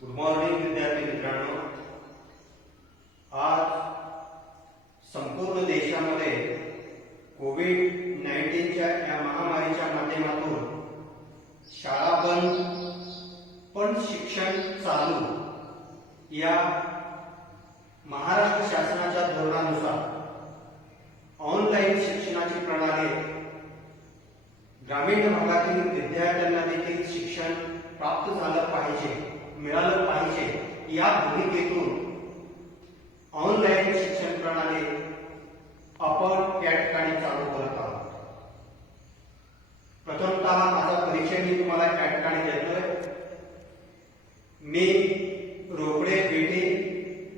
Good morning विद्यार्थी मित्रांनो, आज संपूर्ण देशामध्ये कोविड-19च्या या महामारीच्या माध्यमातून शाळा बंद पण शिक्षण चालू या महाराष्ट्र शासनाच्या धोरणानुसार ऑनलाईन शिक्षणाची प्रणाली ग्रामीण भागातील विद्यार्थ्यांना देखील शिक्षण प्राप्त झालं पाहिजे, मिळालं पाहिजे या भूमिकेतून ऑनलाईन शिक्षण प्रणाली आपण या ठिकाणी चालू करत आहोत. प्रथमतः माझा परिचय मी तुम्हाला या ठिकाणी देतोय. मी रोकडे बेटे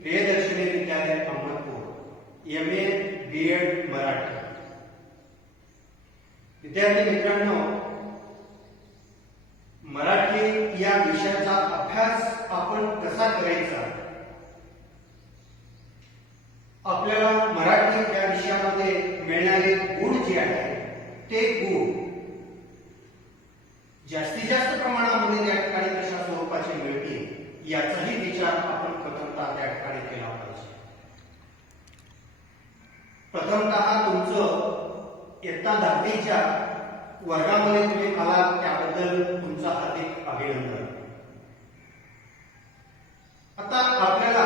प्रियदर्शनी विद्यालय अहमदपूर, MA B.Ed मराठी. विद्यार्थी मित्रांनो, मराठी या विषयाचा अभ्यास आपण कसा करायचा, आपल्याला मराठी या विषयामध्ये मिळणारे गुण जे आहेत ते गुण जास्तीत जास्त प्रमाणामध्ये या ठिकाणी कशा स्वरूपाचे मिळतील याचाही विचार आपण प्रथमतः त्या ठिकाणी केला पाहिजे. प्रथमतः तुमचं इयत्ता 10वीच्या वर्गामध्ये तुम्ही आलात त्याबद्दल तुमचं हार्दिक अभिनंदन. आता आपल्याला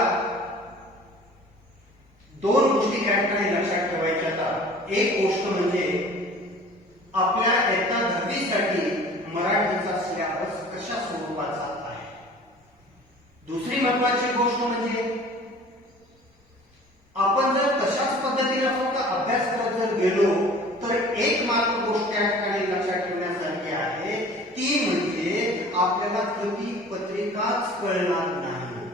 दोन गोष्टी या ठिकाणी लक्षात ठेवायच्या आहेत. एक गोष्ट म्हणजे आपल्या इयत्ता 10वीसाठी मराठीचा सिलेबस कशा स्वरूपाचा आहे. दुसरी महत्वाची गोष्ट म्हणजे आपण जर तशाच पद्धतीने फक्त अभ्यास करत जर गेलो तर एक मात्र गोष्ट या ठिकाणी लक्षात ठेवण्यासारखी आहे, ती म्हणजे आपल्याला कृती पत्रिकाच कळणार नाही.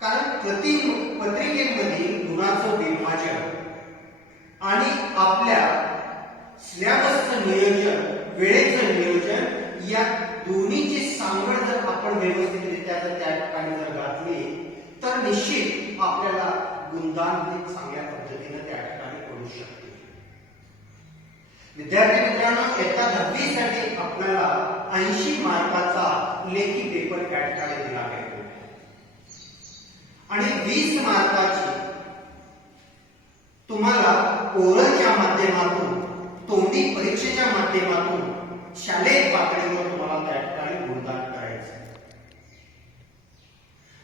कारण कृती पत्रिकेमध्ये गुणांचं विभाजन आणि आपल्या सिलेबसचं नियोजन, वेळेचं नियोजन या दोन्हीची सांगड जर आपण व्यवस्थितरित्या जर त्या ठिकाणी जर घातली तर निश्चित आपल्याला गुणदान हे चांगल्या पद्धतीने त्या ठिकाणी करू शकते. विद्यार्थी मित्रांनो, इयत्ता 10वीसाठी आपल्याला 80 मार्काचा लेखी पेपर त्या ठिकाणी दिला जातो आणि 20 मार्काची तुम्हाला ओरलच्या माध्यमातून, तोंडी परीक्षेच्या माध्यमातून शालेय पातळीवर तुम्हाला त्या ठिकाणी गुणदान करायचं आहे.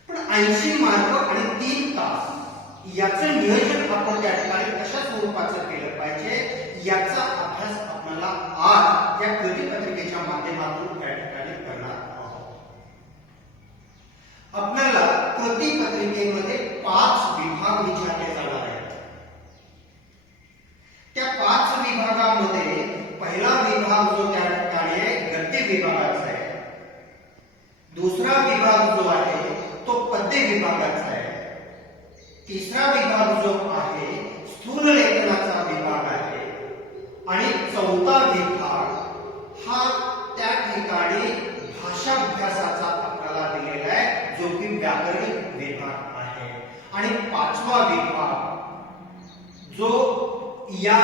पण 80 मार्क आणि 3 तास याचं नियोजन आपण त्या ठिकाणी कशा स्वरूपाचं केलं पाहिजे याचा अभ्यास आपल्याला आज या कृती पत्रिकेच्या माध्यमातून त्या ठिकाणी करणार आहोत. आपल्याला कृती पत्रिकेमध्ये 5 विभाग विचारले जाणार आहेत. त्या 5 विभागामध्ये पहिला विभाग जो त्या ठिकाणी आहे गद्य विभागाचा आहे. दुसरा विभाग जो आहे तो पद्य विभागाचा आहे. तिसरा विभाग जो आहे स्थूल लेखनाचा विभाग आहे आणि चौथा विभाग हा त्या ठिकाणी भाषाभ्यासाचा आपल्याला दिलेला आहे जो की व्याकरणिक विभाग आहे. आणि 5वा विभाग जो या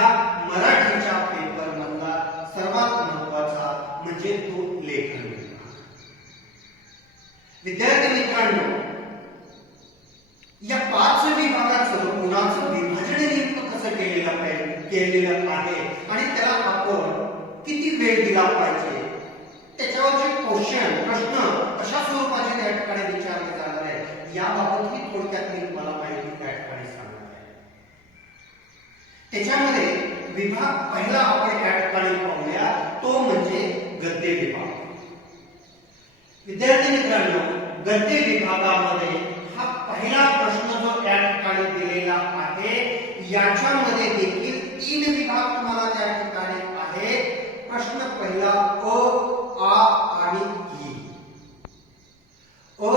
मराठीच्या पेपर मधला सर्वात महत्वाचा म्हणजे तो लेखन विभाग. विद्यार्थी मित्रांनो, या 5 विभागाचं गुणांचं विभाजन नेमकं कसं केलेलं आहे आणि त्याला आपण किती वेळ दिला पाहिजे, त्याच्यावरचे प्रश्न कशा स्वरूपाचे त्या ठिकाणी विचारले जाणार आहे याबाबत ही थोडक्यात मी तुम्हाला माहिती त्या ठिकाणी सांगणार आहे. त्याच्यामध्ये विभाग पहिला आपण या ठिकाणी पाहूया, तो म्हणजे गद्य विभाग. विद्यार्थी मित्रांनो, गद्य विभागामध्ये हा पहिला प्रश्न जो त्या ठिकाणी दिलेला आहे याच्यामध्ये देखील 3 विभाग तुम्हाला त्या ठिकाणी आहे. प्रश्न पहिला अ, आ आणि ई. अ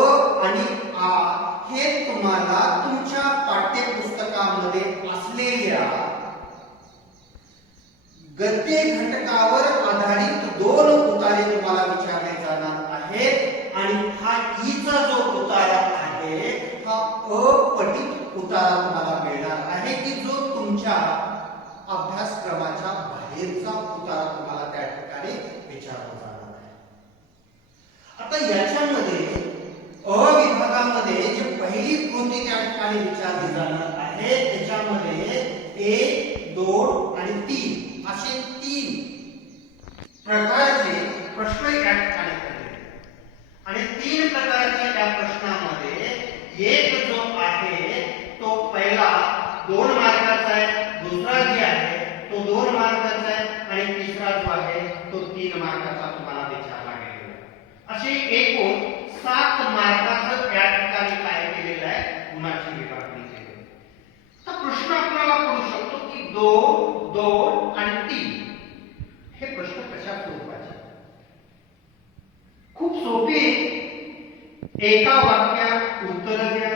आणि आ हे तुम्हाला तुमच्या पाठ्यपुस्तकामध्ये असलेल्या गद्य घटकावर आधारित 2 उतारे तुम्हाला विचारले जाणार आहेत आणि हा ईचा जो उतारा आहे हा अपठित उतारा तुम्हाला मिळणार आहे की जो तुमच्या अभ्यासक्रमाच्या बाहेरचा उतारा तुम्हाला त्या ठिकाणी विचारला जाणार आहे. आता याच्यामध्ये ठिकाणी विचारली जाणार आहे. त्याच्यामध्ये 1, 2 आणि 3 असे 3 प्रकारचे प्रश्न या ठिकाणी दिले आणि 3 प्रकारच्या त्या प्रश्नामध्ये एक जो आहे तो पहिला 2 मार्काचा आहे, दुसरा जे आहे तो 2 मार्काचा आहे आणि तिसरा जो आहे तो 3 मार्काचा तुम्हाला विचारला गेलेला आहे. असे एकूण 7 मार्काचं या ठिकाणी काय केलेलं आहे, गुणाची विभागणी केलेली आहे. तर प्रश्न आपल्याला पडू शकतो की 2, 2 आणि 3 हे प्रश्न कशा स्वरूपाचे? खूप सोपे. एका वाक्यात उत्तर द्या,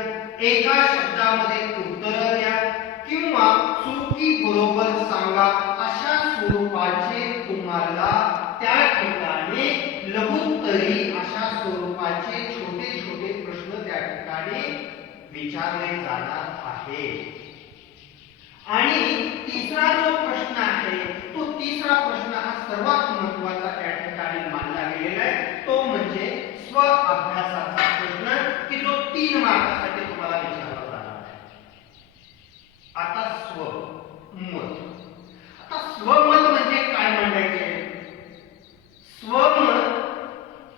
एका शब्दामध्ये उत्तर द्या किंवा चुकी बरोबर सांगा अशा स्वरूपाचे तुम्हाला त्या ठिकाणी लघुत्तरी अशा स्वरूपाचे छोटे छोटे प्रश्न त्या ठिकाणी विचारले जाणार आहे. आणि तिसरा जो प्रश्न आहे तो तिसरा प्रश्न हा सर्वात महत्त्वाचा त्या ठिकाणी मानला गेलेला आहे. तो म्हणजे स्व अभ्यासाचा प्रश्न की जो 3 मार्कासाठी तुम्हाला विचारला जाणार आहे. आता स्वमत. आता स्वमत म्हणजे काय म्हणायचे? स्वमत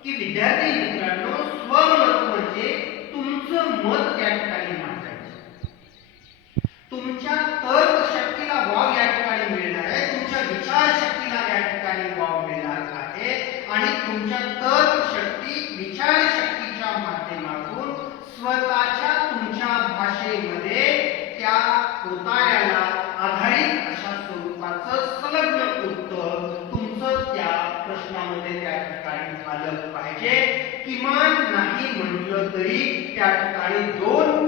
की विद्यार्थी मित्रांनो, स्वमत म्हणजे तुमचं मत त्या ठिकाणी मांडायचं. तुमच्या तर्क शक्तीला वाव या ठिकाणी मिळणार आहे, तुमच्या विचार शक्तीला या ठिकाणी वाव मिळणार आहे आणि तुमच्या तर्क शक्ती विचार शक्तीच्या माध्यमातून स्वतःच्या तुमच्या भाषेमध्ये त्या उतार्याला आधारित अशा स्वरूपाचं संलग्न उत्तर तुमचं त्या प्रश्नामध्ये त्या ठिकाणी आलं पाहिजे. किमान नाही म्हटलं तरी त्या ठिकाणी 2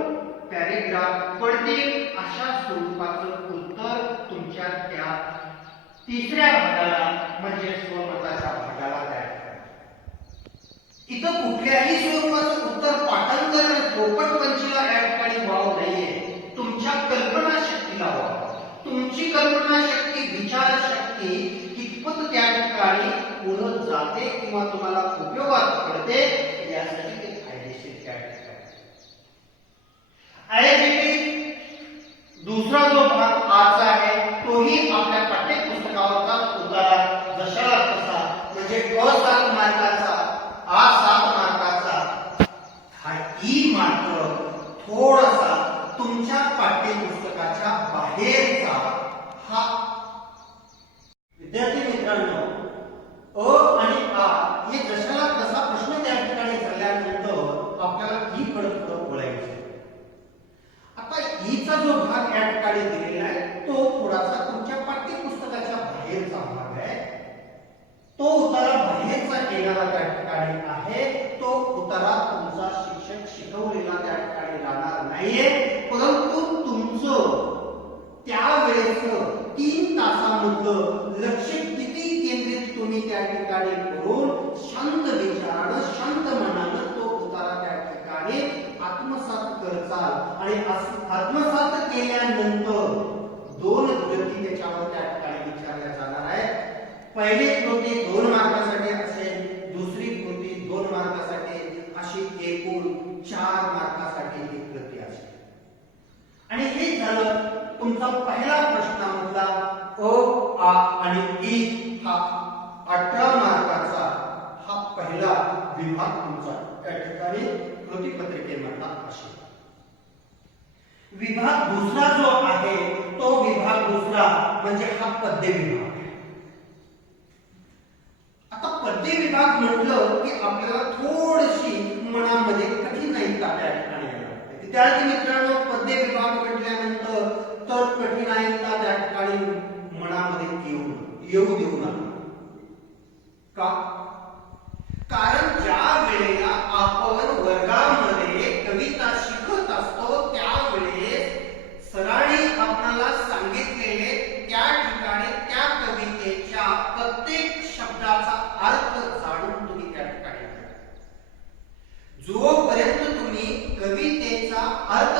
पॅरेग्राफ पडतील अशा स्वरूपाचं उत्तर तुमच्या त्या तिसऱ्या भागाला म्हणजे स्वमताच्या भागाला द्यायचं. इथं कुठल्याही स्वरूपाचं उत्तर पाठांतर आणि पोपट पंचीला या ठिकाणी वाव नाहीये. तुमच्या कल्पना शक्तीला वाव. तुमची कल्पना शक्ती विचार शक्ती कितपत त्या ठिकाणी पुढे जाते किंवा तुम्हाला उपयोगात पडते यासाठी ते फायदेशीर त्या ठिकाणी. दुसरा जो भाग आजचा आहे तोही आपल्या पाठ्यपुस्तकावरचा उतारा जशाला तसा म्हणजे क 7 मार्काचा, आ 7 मार्काचा, हा ई मात्र थोडासा तुमच्या पाठ्यपुस्तकाच्या बाहेरचा हा. विद्यार्थी मित्रांनो, अ आणि आ हे जशाला तसा प्रश्न त्या ठिकाणी झाल्यानंतर आपल्याला ई कडे बोलायचं. आता ईचा जो भाग या ठिकाणी दिलेला आहे तो थोडासा तुमच्या पाठ्यपुस्तकाच्या बाहेरचा भाग आहे. तो उतारा बाहेरचा येणारा त्या ठिकाणी आहे. तो उतारा तुमचा शिक्षक शिकवलेला त्या ठिकाणी राहणार नाहीये, परंतु तुमचं त्यावेळेस 3 तासामधलं लक्ष किती केंद्रित तुम्ही त्या ठिकाणी करून शांत विचारानं शांत मनानं तो उतारा त्या ठिकाणी आत्मसात करचाल आणि आत्मसात केल्यानंतर 2 कृती त्याच्यावर त्या ठिकाणी विचारल्या जाणार आहे. पहिली कृती 2 मार्कासाठी असेल, दुसरी कृती 2 मार्कासाठी, अशी एकूण 4 मार्कासाठी ही कृती असेल. आणि हे झालं तुमचा पहिला प्रश्नामधला अ, आ आणि ई हा 18 मार्काचा हा पहिला विभाग तुमचा त्या ठिकाणी कृतीपत्रिकेमधला असेल. विभाग दुसरा जो आहे तो विभाग दुसरा म्हणजे हा पद्य विभाग आहे. आता पद्य विभाग म्हटलं की आपल्याला थोडीशी मनामध्ये कठीणाईता त्या ठिकाणी येणार. विद्यार्थी मित्रांनो, पद्य विभाग म्हटल्यानंतर तर कठीणाईता त्या ठिकाणी मनामध्ये येऊ देऊ नका. का? कारण ज्या वेळेला आपण वर्गामध्ये कविता शिकत असतो त्यावेळेस सरांनी आपल्याला सांगितलेले त्या ठिकाणी त्या कवितेच्या प्रत्येक शब्दाचा अर्थ जाणून तुम्ही त्या ठिकाणी जोपर्यंत तुम्ही कवितेचा अर्थ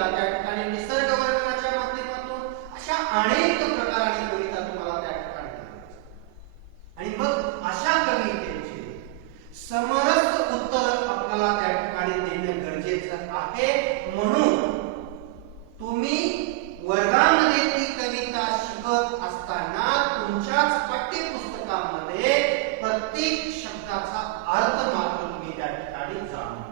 कविता, त्या ठिकाणी निसर्ग वर्णनाच्या माध्यमातून अशा अनेक प्रकारची कविता तुम्हाला त्या ठिकाणी दिली. आणि मग अशा कवितेचे समरस उत्तर आपल्याला त्या ठिकाणी देणं गरजेचं आहे. म्हणून तुम्ही वर्गामध्ये ती कविता शिकत असताना तुमच्याच पाठ्यपुस्तकामध्ये प्रत्येक शब्दाचा अर्थ मात्र तुम्ही त्या ठिकाणी जाणून घ्या.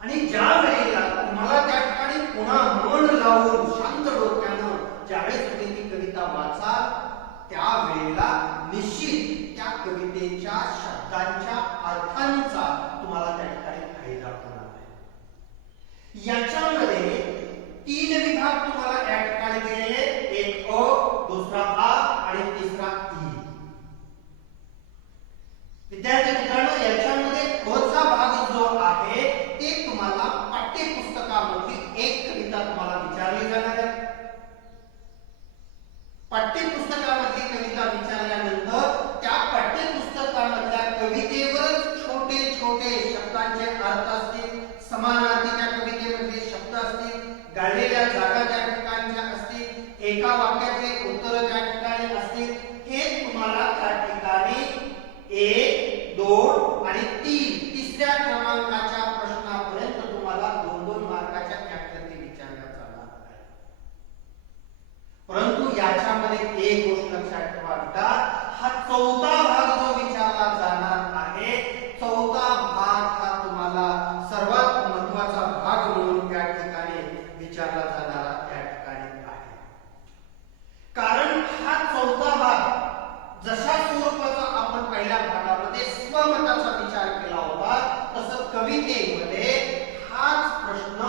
आणि ज्या वेळेला तुम्हाला त्या ठिकाणी पुन्हा मन लावून शांत डोक्यानं ज्यावेळेस तुम्ही ती कविता वाचाल त्यावेळेला निश्चित त्या कवितेच्या शब्दांच्या अर्थांचा तुम्हाला त्या ठिकाणी फायदा होणार आहे. याच्यामध्ये 3 विभाग तुम्हाला या ठिकाणी दिलेले, एक अ, दुसरा आ आणि तिसरा ई. विद्यार्थी मित्रांनो, याच्यामध्ये क चा भाग जो आहे ते तुम्हाला पाठ्यपुस्तकामधली एक कविता तुम्हाला विचारली जाणार आहे. पाठ्यपुस्तकामधली कविता विचारल्यानंतर त्या पाठ्यपुस्तकामधल्या कवितेवरच छोटे छोटे शब्दांचे अर्थ असतील, समानार्थी त्या कवितेमधले शब्द असतील, गाळलेल्या जागा त्या ठिकाणच्या असतील, एका वाक्याचे उत्तर त्या ठिकाणी असतील. हे तुम्हाला त्या ठिकाणी 1, 2 आणि 3 तिसऱ्या क्रमांकाच्या प्रश्नापर्यंत तुम्हाला 2-2 मार्काच्या फॅक्टरने विचारल्या जाणार आहे. परंतु याच्यामध्ये एक गोष्ट लक्षात ठेवा, हा चौथा भाग जो विचारला जाणार आहे, चौथा भाग हा तुम्हाला सर्वात महत्त्वाचा भाग म्हणून त्या ठिकाणी विचारला जाणारा त्या ठिकाणी आहे. कारण हा चौथा भाग जशा स्वरूपाचा आपण पहिल्या भागामध्ये स्वमताचा विचार केला होता, तसं कवितेमध्ये हाच प्रश्न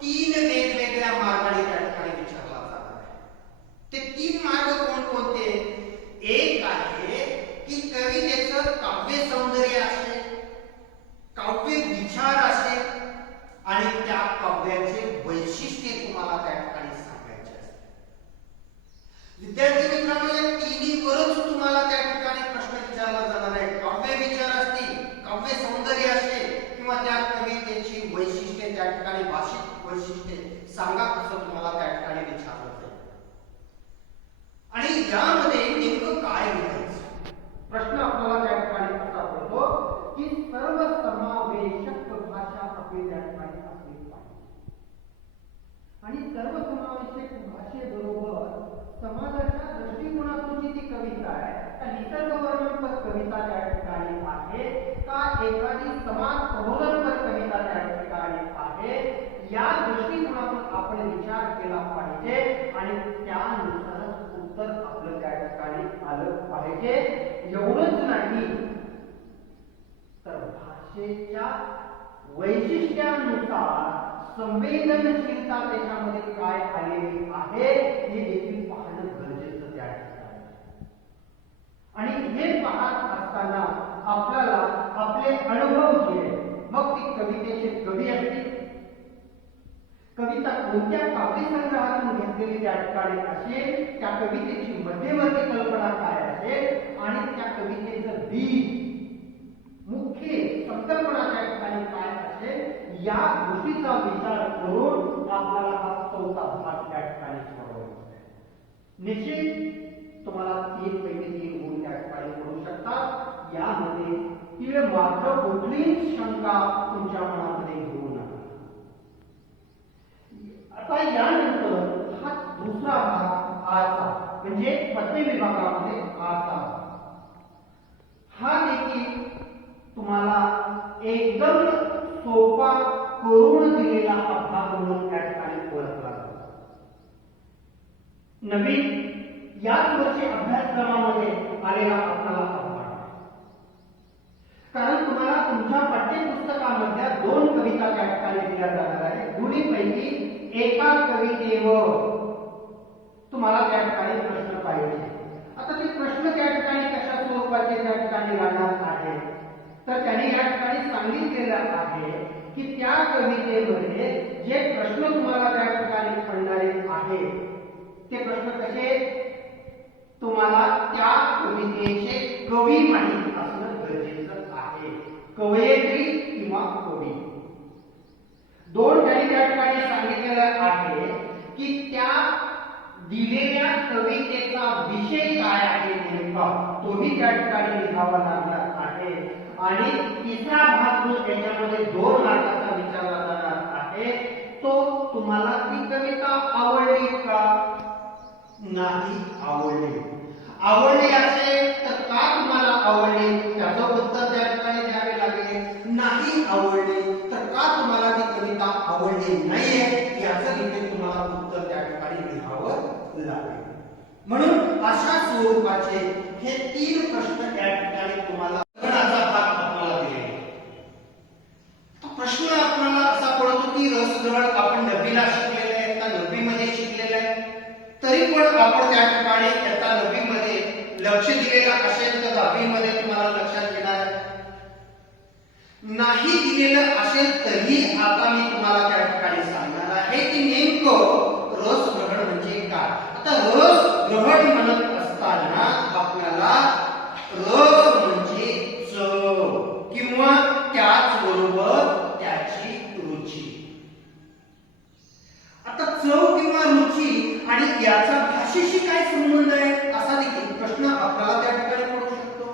3 वेगवेगळ्या मार्गाने त्या ठिकाणी विचारला जाणार आहे. ते 3 मार्ग कोणकोणते? एक आहे की कवितेचं काव्य सौंदर्य असेल, काव्य विचार असेल आणि त्या काव्याचे वैशिष्ट्य तुम्हाला त्या ठिकाणी सांगायचे असते. विद्यार्थी मित्रांनो, या तिन्हीवरच तुम्हाला त्या ठिकाणी प्रश्न विचारला जाणार आहे. काव्य विचार असतील, काव्य सौंदर्य असेल किंवा त्या कवितेची वैशिष्ट्ये त्या ठिकाणी भाषिक वैशिष्ट्ये सांगा, असं तुम्हाला त्या ठिकाणी विचारलं जाईल. आणि यामध्ये नेमकं काय लिहायचं? प्रश्न आपल्याला त्या ठिकाणी असा पडतो की सर्वसमावेशक भाषा आपली त्या ठिकाणी असली पाहिजे. आणि सर्वसमावेशक भाषेबरोबर समाजाच्या दृष्टिकोनातून जी ती कविता आहे, त्या निसर्ग वर्णनपर कविता त्या ठिकाणी आहे का एखादी समाज प्रबोधनपर कविता त्या ठिकाणी आहे, या दृष्टिकोनातून आपण विचार केला पाहिजे आणि त्यानुसार उत्तर आपलं त्या ठिकाणी आलं पाहिजे. एवढंच नाही तर भाषेच्या वैशिष्ट्यानुसार संवेदनशीलता त्याच्यामध्ये काय आलेली आहे हे देखील पाहणं गरजेचं त्या ठिकाणी. आणि हे पाहत असताना आपल्याला आपले अनुभव जे आहेत, मग ती कवितेचे कवी असतील, कविता कोणत्या काव्य संग्रहातून घेतलेली त्या ठिकाणी असेल, त्या कवितेची मध्यवर्ती कल्पना काय असेल आणि त्या कवितेचं बीज मुख्य संकल्पना त्या ठिकाणी काय असेल, या गोष्टीचा विचार करून आपल्याला हा चौथा भाग त्या ठिकाणी सोडवायचा आहे. निश्चित तुम्हाला 3 पैकी 3 गुण त्या ठिकाणी पडू शकतात. यामध्ये तीळ मात्र कुठलीच शंका तुमच्या मनामध्ये घेऊ नका. आता यानंतर हा दुसरा भाग आचा, म्हणजे पद्य विभागामध्ये आचा हा देखील तुम्हाला एकदम सोपा करून दिलेला हा भाग म्हणून त्या ठिकाणी ओळखला जातो. नवीन याच वर्षी अभ्यासक्रमामध्ये आलेला आपल्याला हा भाग, कारण तुम्हाला तुमच्या पाठ्यपुस्तकामधल्या 2 कविता त्या ठिकाणी दिल्या जाणार आहे. दोन्हीपैकी एका कवितेवर तुम्हाला त्या ठिकाणी प्रश्न पाहिजे. आता ते प्रश्न त्या ठिकाणी कशा स्वरूपाचे त्या ठिकाणी राहणार आहे, तर त्यांनी या ठिकाणी सांगितलेलं आहे की त्या कवितेमध्ये जे प्रश्न तुम्हाला त्या ठिकाणी पडणारे आहे ते प्रश्न कसे, तुम्हाला त्या कवितेचे कवी माहित असणं गरजेचं आहे, कवयित्री किंवा कवी. 2 त्यांनी त्या ठिकाणी दिलेल्या कवितेचा विषय काय आहे नेमका तोही त्या ठिकाणी लिहावा लागणार आहे. आणि तिसरा भाग जो त्याच्यामध्ये 2 मार्काचा विचारला जाणार आहे तो तुम्हाला ती कविता आवडली का? नाही आवडली. आवडली असेल तर का तुम्हाला आवडली त्याचं उत्तर त्या ठिकाणी द्यावे लागेल. नाही आवडली तर का तुम्हाला ती कविता आवडली नाहीये याचं देखील तुम्हाला उत्तर त्या ठिकाणी लिहावं लागेल. म्हणून अशा स्वरूपाचे हे 3 प्रश्न त्या ठिकाणी तुम्हाला ग्रहणाचा भाग आपल्याला दिलेला. प्रश्न आपल्याला असा पडतो की रसग्रहण आपण 9वीला शिकलेले आहे का 9वीमध्ये शिकलेले आहे. तरी पण आपण त्या ठिकाणी इयत्ता 9वीमध्ये लक्ष दिलेलं असेल तर 10वीमध्ये तुम्हाला लक्षात येणार आहे. नाही दिलेलं असेल तरी आता मी तुम्हाला त्या ठिकाणी सांगणार आहे की नेमकं रसग्रहण म्हणजे काय. आता रसग्रहण म्हणत असताना आपल्याला रस म्हणजे चव किंवा त्याचबरोबर त्याची रुची. आता चव किंवा रुची आणि याचा भाषेशी काय संबंध आहे असा देखील प्रश्न आपल्याला त्या ठिकाणी पडू शकतो.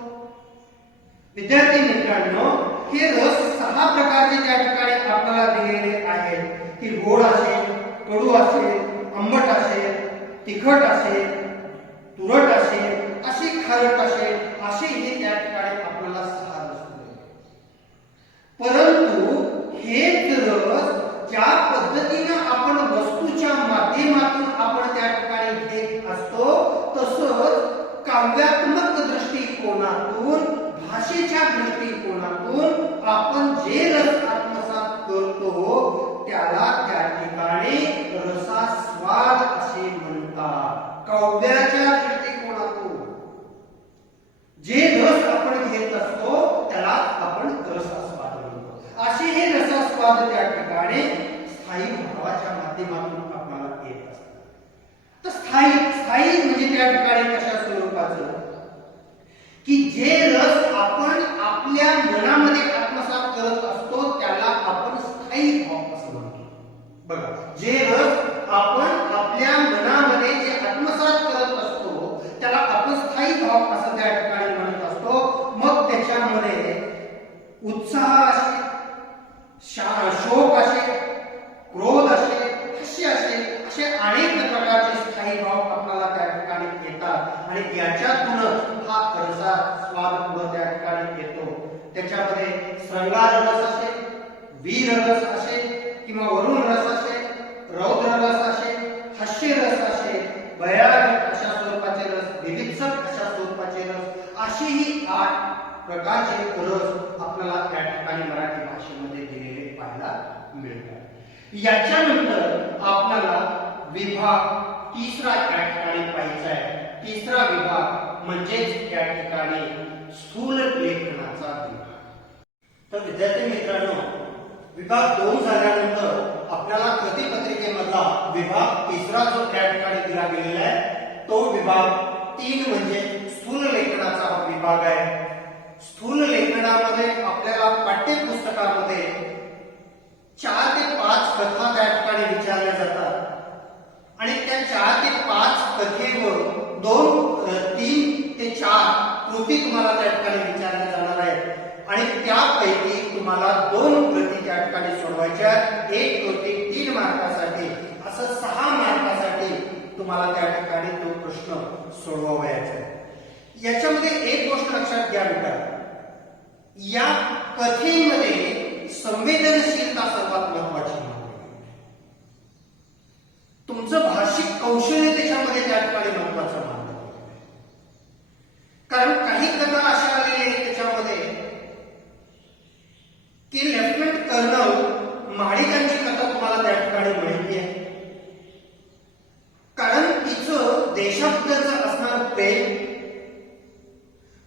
विद्यार्थी मित्रांनो हे रस 6 प्रकारचे त्या ठिकाणी आपल्याला दिलेले आहेत की गोड असेल, कडू असेल, आंबट असेल, तिखट असेल, तुरट असेल, असे खारट असेल, असे हे त्या ठिकाणी आपल्याला 6 रस दिले. परंतु हेच रस ज्या पद्धतीने आपण वस्तूच्या माध्यमातून आपण त्या ठिकाणी घेत असतो तसंच काव्यात्मक दृष्टिकोनातून भाषेच्या दृष्टिकोनातून आपण जे रस आत्मसात करतो त्याला त्या ठिकाणी रसास्वाद असे म्हणतात. काव्याच्या दृष्टिकोनातून जे रस आपण घेत असतो त्याला आपण रसास्वाद म्हणतो. असे हे रसास्वाद त्या ठिकाणी स्थायी भावाच्या माध्यमातून आपल्याला येत असतात. तर स्थायी म्हणजे त्या ठिकाणी कशा स्वरूपाचं की जे रस आपण आपल्या मनामध्ये आत्मसात करत असतो त्याला आपण स्थायी भाव असं म्हणतो. बघा जे रस आपण आपल्या मनामध्ये जे आत्मसात करत असतो त्याला आपण स्थायी भाव असं त्या ठिकाणी म्हणत असतो. मग त्याच्यामध्ये उत्साह असेल, शोक असेल, क्रोध असेल, हास्य असेल, असे अनेक प्रकारचे स्थायी भाव आपल्याला त्या ठिकाणी येतात आणि याच्यातूनच हा रसा स्वाद त्या ठिकाणी येतो. त्याच्यामध्ये श्रृंगार रस असेल, वीर रस असेल किंवा वरुण रस असेल, रौद्र रस असेल, हास्य रस असेल, भयानक अशा स्वरूपाचे रस, विविधसक अशा स्वरूपाचे रस, अशीही 8 प्रकारचे रस आपल्याला त्या ठिकाणी मराठी भाषेमध्ये दिलेले पाहायला मिळतात. याच्यानंतर आपल्याला विभाग 3रा त्या ठिकाणी पाहायचा आहे. 3रा विभाग म्हणजेच त्या ठिकाणी स्थूल लेखनाचा विभाग. तर विद्यार्थी मित्रांनो विभाग 2 झाल्यानंतर आपल्याला कृतीपत्रिकेमधला विभाग 3रा जो त्या ठिकाणी दिला गेलेला आहे तो विभाग 3 म्हणजे स्थूल लेखनाचा विभाग आहे. स्थूल लेखनामध्ये आपल्याला पाठ्यपुस्तकामध्ये 4 ते 5 कथा त्या ठिकाणी विचारल्या जातात आणि त्या 4 ते 5 कथेवर 3 ते 4 कृती तुम्हाला त्या ठिकाणी विचारल्या जाणार आहेत आणि त्यापैकी तुम्हाला 2 कृती त्या ठिकाणी सोडवायच्या. 1 कृती 3 मार्कासाठी असं 6 मार्कासाठी तुम्हाला त्या ठिकाणी तो प्रश्न सोडवायचा आहे. याच्यामध्ये एक गोष्ट लक्षात घ्या बेटा, या कथेमध्ये संवेदनशीलता सर्वात महत्वाची आहे. तुमचं भाषिक कौशल्य त्याच्यामध्ये त्या ठिकाणी महत्वाचं मानलं जातं. कारण काही कथा अशा आलेल्या आहेत त्याच्यामध्ये की लेफ्टनंट कर्नल महाडिकांची कथा तुम्हाला त्या ठिकाणी माहिती आहे. कारण तिचं देशाबद्दलचं असणारं प्रेम,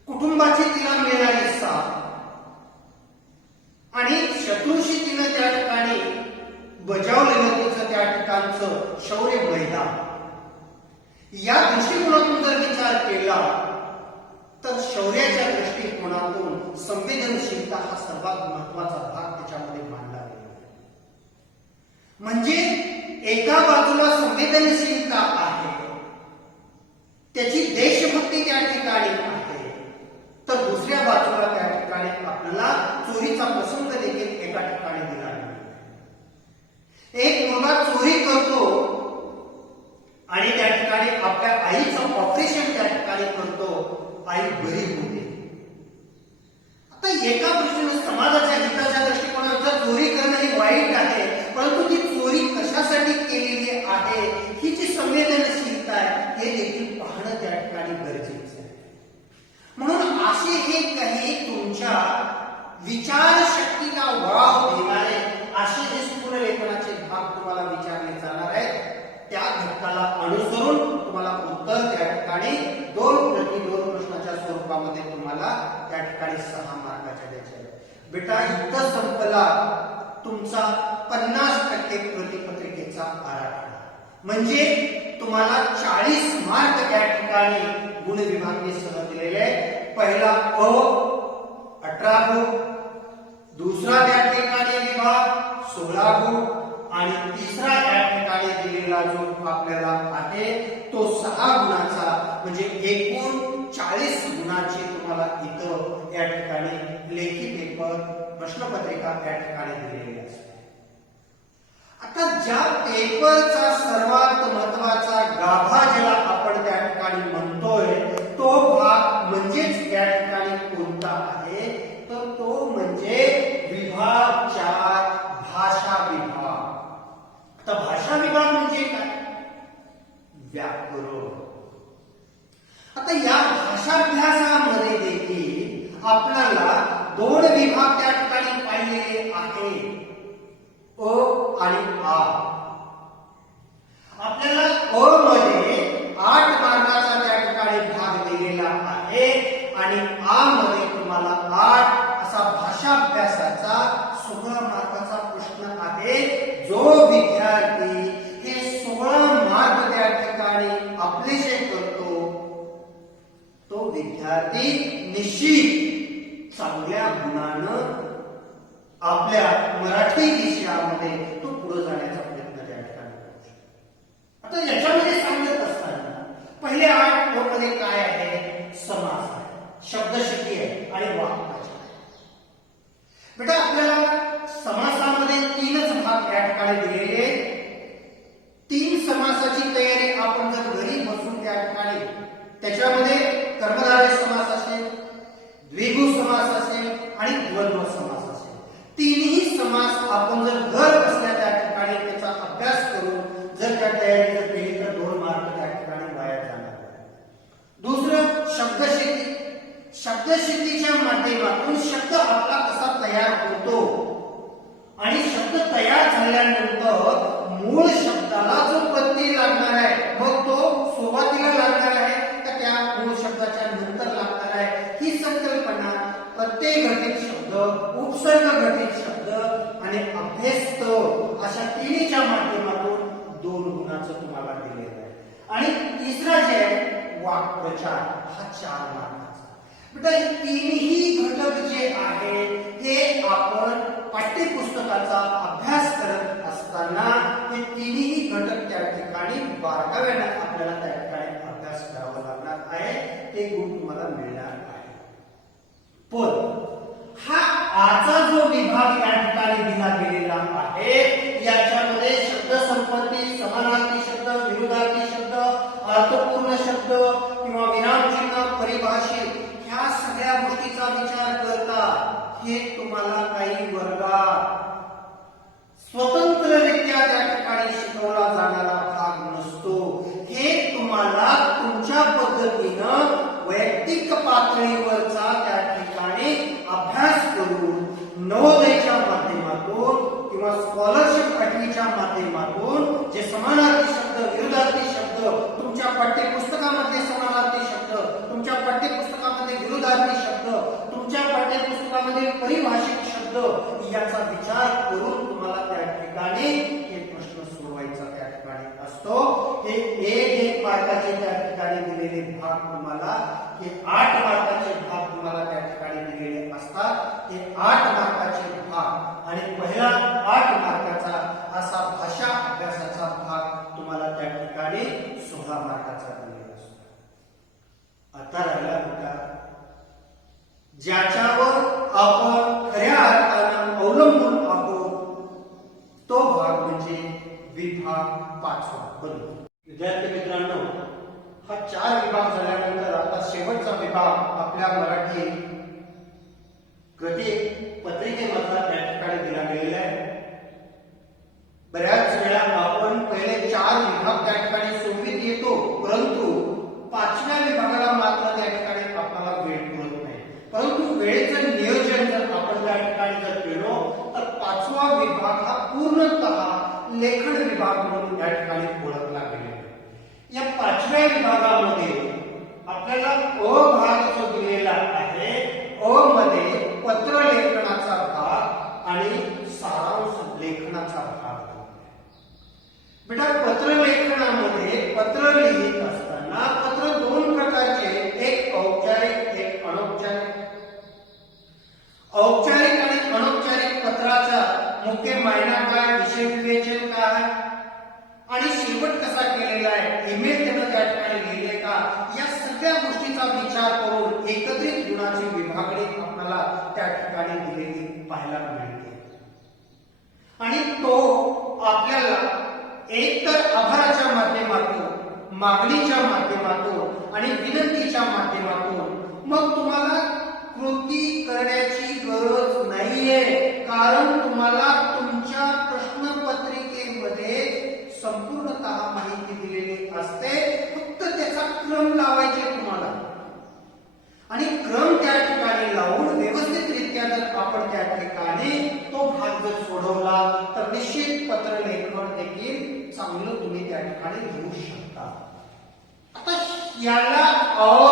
कुटुंबाची तिला मिळणारी साथ आणि शत्रूशी तिनं त्या ठिकाणी बजावलेलं तिचं त्या ठिकाणचं शौर्य मैदान, या दृष्टिकोनातून जर विचार केला तर शौर्याच्या दृष्टिकोनातून संवेदनशीलता हा सर्वात महत्वाचा भाग त्याच्यामध्ये मानला गेला. म्हणजे एका बाजूला संवेदनशीलता आहे त्याची देशभक्ती त्या ठिकाणी आहे, तर दुसऱ्या बाजूला त्या ठिकाणी आपल्याला चोरीचा प्रसंग देखील एका ठिकाणी दिला आहे. एक मुलगा चोरी करतो आणि त्या ठिकाणी आपल्या आईचं ऑपरेशन त्या ठिकाणी करतो, आई बरी होते. आता एका दृष्टीने समाजाच्या हिताच्या दृष्टिकोनातून चोरी करणं ही वाईट आहे, परंतु ती चोरी कशासाठी केलेली आहे ही जी संवेदनशीलता आहे हे देखील पाहणं त्या ठिकाणी गरजेचं आहे. म्हणून असे हे काही तुमच्या विचारशक्तीला वाव देणारे असे जे स्थूल लेखनाचे भाग तुम्हाला विचारले जाणार आहेत, त्या घटकाला अनुसरून तुम्हाला उत्तर त्या ठिकाणी 2 प्रश्नाच्या स्वरूपामध्ये तुम्हाला त्या ठिकाणी 6 मार्काच्या द्यायचे आहेत. बेटा इथं संपला तुमचा 50% प्रतिपत्रिकेचा आराखडा, म्हणजे तुम्हाला 40 मार्क त्या ठिकाणी गुण विभागणीसह दिलेले आहे. पहिला अ 18 गुण, दुसरा त्या ठिकाणी विभाग 16 गुण आणि तिसरा त्या ठिकाणी दिलेला जो आपल्याला आहे तो 6 गुणाचा, म्हणजे एकूण 40 गुणाची तुम्हाला इथं या ठिकाणी लेखी पेपर प्रश्नपत्रिका त्या ठिकाणी दिलेली असते. आता ज्या पेपरचा सर्वात महत्वाचा गाभा ज्याला आपण त्या ठिकाणी म्हणतोय तो भाग म्हणजेच त्या ठिकाणी कोणता आहे, तर तो म्हणजे विभाग 4 भाषा विभाग. आता भाषा विभाग म्हणजे काय? व्याकरण. आता या भाषाभ्यासामध्ये देखील आपल्याला 2 विभाग त्या ठिकाणी पाहिलेले आहे, अ आणि आ. आपल्याला अ मध्ये 8 मार्काचा त्या ठिकाणी भाग दिलेला आहे आणि आ मध्ये तुम्हाला 8 असा भाषाभ्यासाचा 16 मार्काचा प्रश्न आहे. जो विद्यार्थी हे 16 मार्क त्या ठिकाणी आपलेसे करतो तो विद्यार्थी निश्चित चांगल्या गुणानं आपल्या मराठी विषयामध्ये तो पुढे जाण्याचा प्रयत्न त्या ठिकाणी करतो. आता याच्यामध्ये सांगत असताना पहिले 8 मध्ये काय आहे? समास आहे, शब्दशक्ती आहे आणि वाक्प्रचार. बेटा आपल्याला समासामध्ये 3च भाग या ठिकाणी दिलेले. 3 समासाची तयारी आपण जर घरी बसून त्या ठिकाणी त्याच्यामध्ये कर्मधारय समास असेल, द्विगु समास असेल आणि द्वंद्व समास असेल. 3ही समास आपण जर घर बसल्या त्या ठिकाणी त्याचा अभ्यास करून जर त्या तयारी जर केली तर 2 मार्क त्या ठिकाणी वाया जाणार. दुसरं शब्दशक्ती. शब्दशक्तीच्या माध्यमातून शब्द आपला कसा तयार होतो आणि शब्द तयार झाल्यानंतर मूळ शब्दाला जो प्रत्यय लागणार आहे मग तो सुरुवातीला लागणार आहे तर त्या मूळ शब्दाच्या नंतर लागणार आहे, ही संकल्पना प्रत्यय घटित शब्द, उपसर्ग घटित शब्द आणि अभ्यस्त अशा तिन्हीच्या माध्यमातून 2 गुणाचं तुम्हाला दिलेलं आहे. आणि तिसरा जे आहे वाक्प्रचार, हा 4 मार्काचा. बेटा हे 3ही घटक जे आहे हे आपण पाठ्यपुस्तकाचा अभ्यास करत असताना हे 3ही घटक त्या ठिकाणी बारकाव्याने आपल्याला त्या ठिकाणी अभ्यास करावा लागणार आहे, ते गुण तुम्हाला मिळणार आहे. पण हा आजचा जो विभाग या ठिकाणी दिला गेलेला आहे याच्यामध्ये शब्द संपत्ती, समानार्थी शब्द, विरुद्धार्थी शब्द, अर्थपूर्ण शब्द किंवा विरामचिन्ह, परिभाषित ह्या सगळ्या गोष्टीचा विचार करता हे तुम्हाला काही वर्गात स्वतंत्ररित्या त्या ठिकाणी शिकवला जाणारा भाग नसतो. हे तुम्हाला तुमच्या पद्धतीनं वैयक्तिक पातळीवरचा त्या ठिकाणी अभ्यास करून नवोदयच्या माध्यमातून किंवा स्कॉलरशिप अटवीच्या माध्यमातून जे समानार्थी शब्द, विरुद्धार्थी शब्द, तुमच्या पाठ्यपुस्तकामध्ये समानार्थी शब्द, तुमच्या पाठ्यपुस्तकामध्ये विरुद्धार्थी शब्द, तुमच्या पाठ्यपुस्तकामध्ये परिभाषित शब्द याचा विचार करून तुम्हाला त्या ठिकाणी हे प्रश्न सोडवायचा त्या ठिकाणी असतो. हे 1 मार्काचे त्या ठिकाणी दिलेले भाग तुम्हाला हे 8 मार्काचे भाग तुम्हाला त्या ठिकाणी दिलेले असतात. हे 8 मार्काचे भाग आणि पहिला 8 मार्काचा असा भाषा अभ्यासाचा भाग तुम्हाला त्या ठिकाणी 16 मार्काचा दिलेला असतो. भाग म्हणजे विभाग 5वा बनतो. विद्यार्थी मित्रांनो, हा 4 विभाग झाल्यानंतर आता शेवटचा विभाग आपल्या मराठी गती पत्रिकेमधला त्या ठिकाणी दिला गेलेला आहे. बऱ्याच वेळा आपण पहिले 4 विभाग त्या ठिकाणी सोडवीत येतो, परंतु 5व्या विभागाला मात्र त्या ठिकाणी आपल्याला वेळ पुरत नाही. परंतु वेळेचं नियोजन जर आपण त्या ठिकाणी जर केलो तर 5वा विभाग हा पूर्णतः लेखन विभाग म्हणून त्या ठिकाणी ओळखला गेलेला आहे. या 5व्या विभागामध्ये आपल्याला अ भाग जो दिलेला आहे, अ मध्ये पत्र लेखनाचा भाग आणि सारांश लेखनाचा भाग. बेटा, पत्र लेखनामध्ये पत्र लिहित असताना पत्र 2 प्रकारचे, एक औपचारिक एक अनौपचारिक. औपचारिक आणि अनौपचारिक पत्राचा मुख्य मायना काय, विषय विवेचन काय आणि शेवट कसा केलेला आहे, ईमेल त्यानं त्या ठिकाणी लिहिले का, या सगळ्या गोष्टीचा विचार करून एकत्रित गुणाची विभागणी आपल्याला त्या ठिकाणी दिलेली पाहायला मिळते. आणि तो आपल्याला एक तर आभाराच्या माध्यमातून, मागणीच्या माध्यमातून आणि विनंतीच्या माध्यमातून, मग तुम्हाला कृती करण्याची गरज नाहीये, कारण तुम्हाला तुमच्या प्रश्नपत्रिकेमध्ये संपूर्णतः माहिती दिलेली असते. फक्त त्याचा क्रम लावायचे तुम्हाला, आणि क्रम त्या ठिकाणी लावून व्यवस्थितरित्या जर आपण त्या ठिकाणी तो भाग जर सोडवला तर निश्चित पत्र लेखन देखील चांगलं तुम्ही त्या ठिकाणी लिहू शकता. आता याला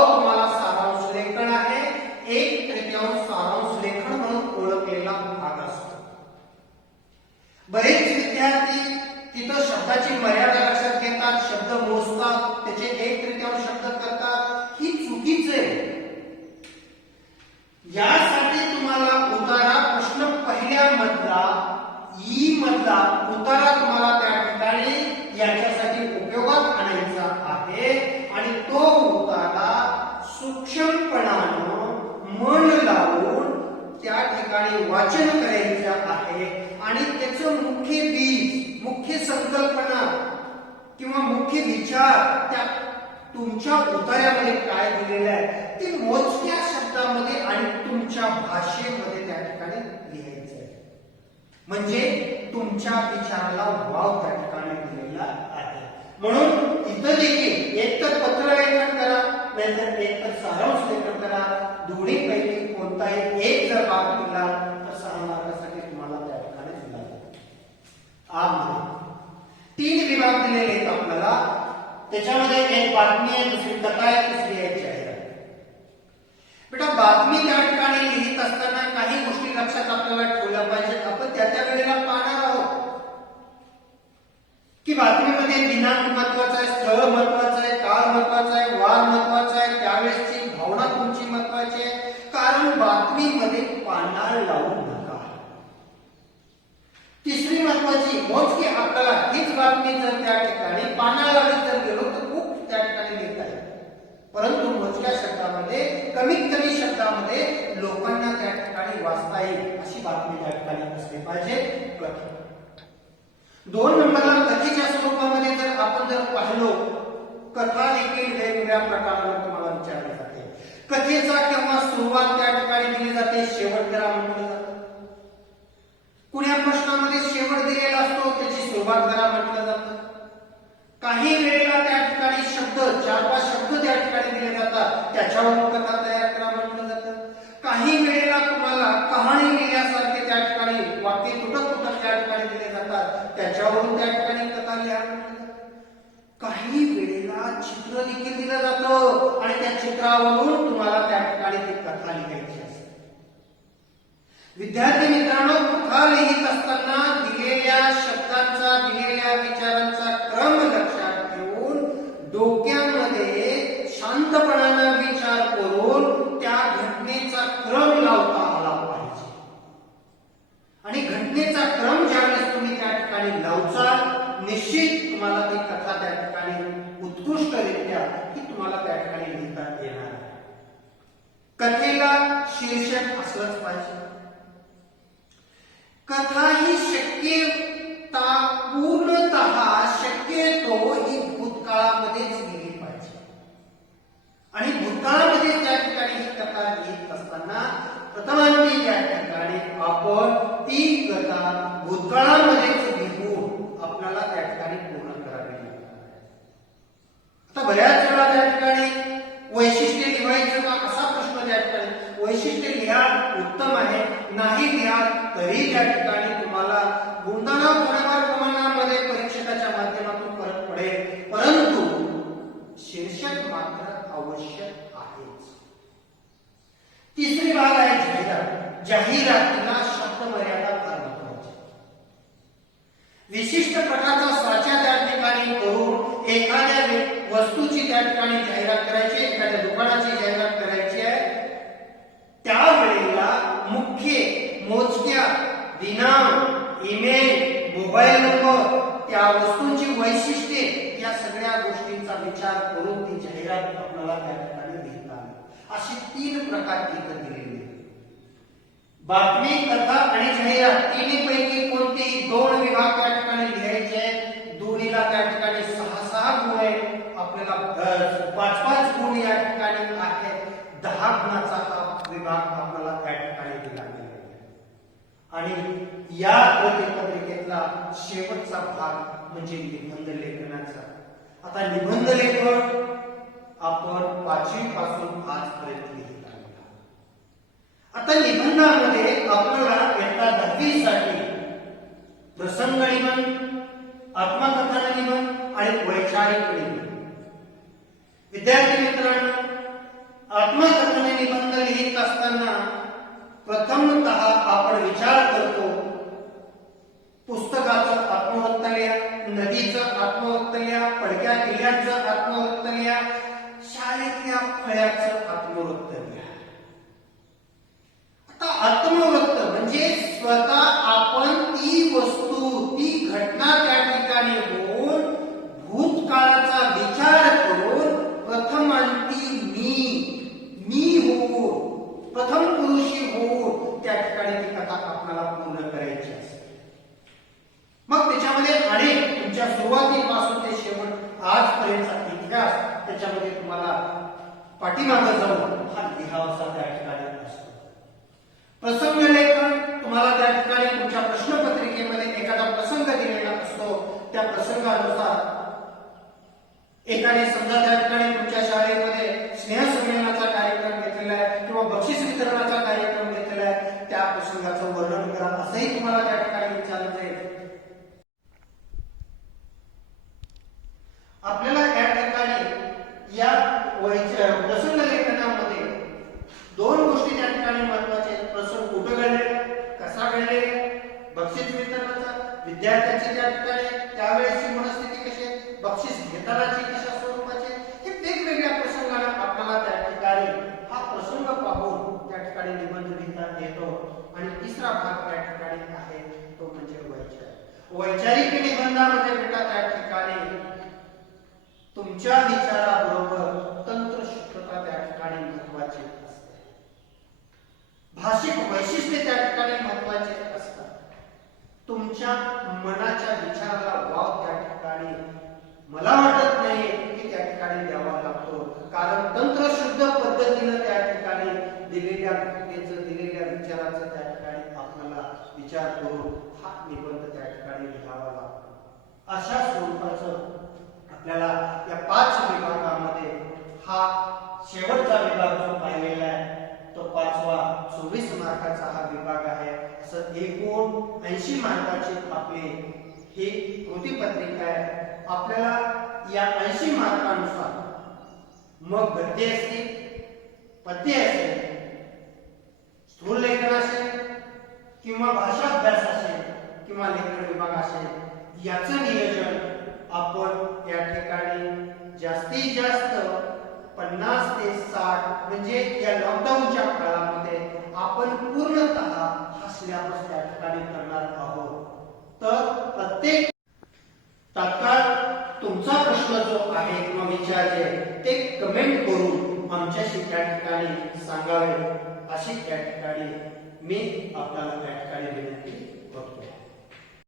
तुम्हाला सारांश लेखन आहे, 1/3 सारांश लेखन म्हणून ओळखलेला भाग असतो. बरेच विद्यार्थी तिथं शब्दाची मर्यादा लक्षात घेतात, शब्द मोजतात, त्याचे 1/3 शब्द करतात. ही चुकीच आहे. यासाठी तुम्हाला उतारा, प्रश्न पहिल्या मधला ई मधला उतारा तुम्हाला त्या ठिकाणी याच्यासाठी उपयोगात आणायचा आहे, आणि तो उतारा सूक्ष्मपणानं मन लावून त्या ठिकाणी वाचन करायचं आहे. आणि त्याचं मुख्य बीज, मुख्य संकल्पना किंवा मुख्य विचार त्या तुमच्या उतार्यामध्ये काय दिलेलं आहे ते मोजक्या शब्दामध्ये आणि तुमच्या भाषेमध्ये त्या ठिकाणी लिहायचं आहे. म्हणजे तुमच्या विचाराला वाव त्या ठिकाणी दिलेला आहे. म्हणून इथं देखील एक तर पत्र लेखन करा, नाहीतर एक तर सारांश लेखन करा. दोन्हीपैकी कोणताही एक जर भाग दिला तर 6 मार्कासाठी तुम्हाला त्या ठिकाणी दिला जातो. 3 विभाग दिलेले आहेत आपल्याला. त्याच्यामध्ये एक बातमी आहे, दुसरी कथा आहे, तिसरी आहे जाहिरात. बेटा, बातमी त्या ठिकाणी लिहित असताना काही गोष्टी लक्षात आपल्याला ठेवल्या पाहिजेत. आपण त्या वेळेला पाहणार आहोत की बातमीमध्ये दिनांक महत्वाचा आहे, स्थळ महत्वाचं आहे, काळ महत्वाचा आहे, वार महत्वाचा आहे, त्यावेळेसची भावना तुमची महत्वाची आहे. कारण बातमीमध्ये पाना लावू नका. तिसरी महत्वाची मोजकी आपल्याला हीच बातमी जर त्या ठिकाणी पाना लावली जर गेलो तर खूप त्या ठिकाणी लिहिता येईल, परंतु मोजक्या शब्दामध्ये, कमीत कमी शब्दामध्ये लोकांना त्या ठिकाणी वाचता येईल अशी बातमी त्या ठिकाणी असली पाहिजे. 2 नंबरला कथेच्या स्वरूपामध्ये जर आपण जर पाहिलो, कथा देखील वेगवेगळ्या प्रकाराने तुम्हाला विचारली जाते. कथेचा केव्हा सुरुवात त्या ठिकाणी दिली जाते, शेवट करा म्हटलं जातं. कुण्या प्रश्नामध्ये शेवट दिलेला असतो, त्याची सुरुवात करा म्हटलं जातं. काही वेळेला त्या ठिकाणी शब्द 4-5 शब्द त्या ठिकाणी दिले जातात, त्याच्यावरून कथा तयार करा म्हटलं जातं. काही वेळेला तुम्हाला कहाणी लिहिल्यासारखे त्या ठिकाणी वाक्य तुटक त्या ठिकाणी दिले जातात, त्याच्यावरून त्या ठिकाणी कथा लिहा म्हटलं जातं. काही वेळेला चित्र देखील दिलं जातं आणि त्या चित्रावरून तुम्हाला त्या ठिकाणी ती कथा लिहायची असते. विद्यार्थी मित्रांनो, कथा लिहित असताना दिलेल्या शब्दांचा, दिलेल्या विचारांचा क्रम लक्षात ठेवून डोक्यामध्ये शांतपणाने विचार करून त्या घटनेचा क्रम लावता आला पाहिजे. आणि घटनेचा क्रम ज्यावेळेस तुम्ही त्या ठिकाणी लावचाल, निश्चित तुम्हाला ती कथा त्या ठिकाणी उत्कृष्टरित्या ती तुम्हाला त्या ठिकाणी लिहिता येणार आहे. कथेला शीर्षक असलंच पाहिजे. कथा ही शक्य पूर्णतः शक्यतो ही भूतकाळामध्येच लिहिली पाहिजे. आणि भूतकाळामध्ये त्या ठिकाणी ही कथा लिहित असताना प्रथमांती त्या ठिकाणी आपण ती कथा भूतकाळामध्येच लिहून आपल्याला त्या ठिकाणी पूर्ण करावी लागते. आता बऱ्याच वेळा त्या ठिकाणी वैशिष्ट्य लिहायचं का असा प्रश्न त्या ठिकाणी, वैशिष्ट्य लिहा उत्तम आहे, नाही लिहा तरी त्या ठिकाणी तुम्हाला गुणधर्म थोड्याफार प्रमाणामध्ये परीक्षकाच्या माध्यमातून फरक पडेल, परंतु शीर्षक मात्र आवश्यक आहेच. तिसरी भाग आहे जाहिरात. जाहिरातीला शब्द मर्यादा फार महत्वाची. विशिष्ट प्रकारचा साचा त्या ठिकाणी करून एखाद्या वस्तूची त्या ठिकाणी जाहिरात करायची, एखाद्या दुकानाची जाहिरात करायची आहे, त्यावेळेला मुख्य मोजक्या दिनांक, ईमेल, मोबाईल नंबर, त्या वस्तूंची वैशिष्ट्ये या सगळ्या गोष्टींचा विचार करून ती जाहिरात आपल्याला त्या ठिकाणी लिहिता आली. अशी 3 प्रकार इथं दिलेली. बातमी, कथा आणि जाहिरात तिन्हीपैकी कोणतेही 2 विभाग त्या ठिकाणी लिहायचे आहेत. दोन्हीला त्या ठिकाणी 6-6 गुण आहेत. आपल्याला 5-5 गुण या ठिकाणी आहेत. 10 गुणाचा हा विभाग आपल्याला त्या ठिकाणी दिला गेला आहे. आणि या पत्रिकेतला शेवटचा भाग म्हणजे निबंध लेखनाचा. आता निबंध लेखन आपण 5वी पासून आजपर्यंत लिहित आहोत. आता निबंधामध्ये आपल्याला इयत्ता 10वी साठी प्रसंग निबंध, आत्मकथन निबंध आणि वैचारिक निबंध. विद्यार्थी मित्रांनो, आत्मकथन निबंध लिहित असताना प्रथमतः आपण विचार करतो पुस्तकाचं आत्मवृत्त लिहा, नदीचं आत्मवृत्त लिहा, पडक्या किल्ल्याचं आत्मवृत्त लिहा, शाळेतल्या फळ्याचं आत्मवृत्त लिहा. आता आत्मवृत्त म्हणजे स्वतः आपण ती वस्तू, ती घटना त्या ठिकाणी होऊन भूतकाळाचा विचार करून प्रथमांती मी होऊन, प्रथम पुरुषी होऊन त्या ठिकाणी ती कथा आपल्याला पूर्ण करायची असते. मग त्याच्यामध्ये अनेक तुमच्या सुरुवातीपासून ते शेवट आजपर्यंतचा इतिहास त्याच्यामध्ये तुम्हाला पाठीमागे जाऊन हा लिहावासा त्या ठिकाणी असतो. प्रसंग लेखन तुम्हाला त्या ठिकाणी तुमच्या प्रश्नपत्रिकेमध्ये एखादा प्रसंग दिलेला असतो. त्या प्रसंगानुसार एखादी समजा त्या ठिकाणी तुमच्या शाळेमध्ये स्नेहसंमेलनाचा कार्यक्रम घेतलेला आहे किंवा बक्षीस वितरणाचा कार्यक्रम घेतलेला आहे, त्या प्रसंगाचं वर्णन करा असंही तुम्हाला त्या ठिकाणी विचारलं जाईल. आपल्याला या ठिकाणी या प्रसंग लेखनामध्ये 2 गोष्टी त्या ठिकाणी महत्वाच्या आहेत. प्रसंग कुठे घडले, कसा घडले, बक्षीस वितरणाचा, विद्यार्थ्यांची त्या ठिकाणी त्यावेळेसची मनस्थिती कशी आहे, बक्षीस घेतानाची कशा स्वरूपाची, हे वेगवेगळ्या प्रसंगाला आपल्याला त्या ठिकाणी हा प्रसंग पाहून त्या ठिकाणी निबंध लिहिता येतो. आणि तिसरा भाग त्या ठिकाणी आहे तो म्हणजे वैचारिक. वैचारिक निबंधामध्ये बेटा त्या ठिकाणी तुमच्या विचाराबरोबर तंत्रशुद्धता त्या ठिकाणी महत्वाची असते. भाषिक वैशिष्ट्ये त्या ठिकाणी महत्वाचे असतात. तुमच्या मनाच्या विचाराला वाव त्या ठिकाणी मला वाटत नाही की त्या ठिकाणी द्यावा लागतो, कारण तंत्रशुद्ध पद्धतीने त्या ठिकाणी दिलेल्या घटनेचं, दिलेल्या विचाराचं त्या ठिकाणी आपल्याला विचार करून हा निबंध त्या ठिकाणी लिहावा लागतो. अशा स्वरूपाचं आपल्याला या 5 विभागामध्ये हा शेवटचा विभाग जो पाहिलेला आहे तो 5वा 24 मार्काचा हा विभाग आहे. असं एकूण 80 मार्काची आपली ही कृतीपत्रिका आहे. आपल्याला या 80 मार्कानुसार मग गद्य असतील, पद्य असेल, स्थूल लेखन असेल किंवा भाषा अभ्यास असेल किंवा लेखन विभाग असेल, याचं नियोजन आपण या ठिकाणी जास्तीत जास्त 50 ते 60 म्हणजे या लॉकडाऊनच्या काळामध्ये आपण पूर्णतः हा सिलेबस त्या ठिकाणी करणार आहोत. तर प्रत्येक तात्काळ तुमचा प्रश्न जो आहे किंवा विचार जे ते कमेंट करून आमच्याशी त्या ठिकाणी सांगावे अशी त्या ठिकाणी मी आपल्याला त्या ठिकाणी विनंती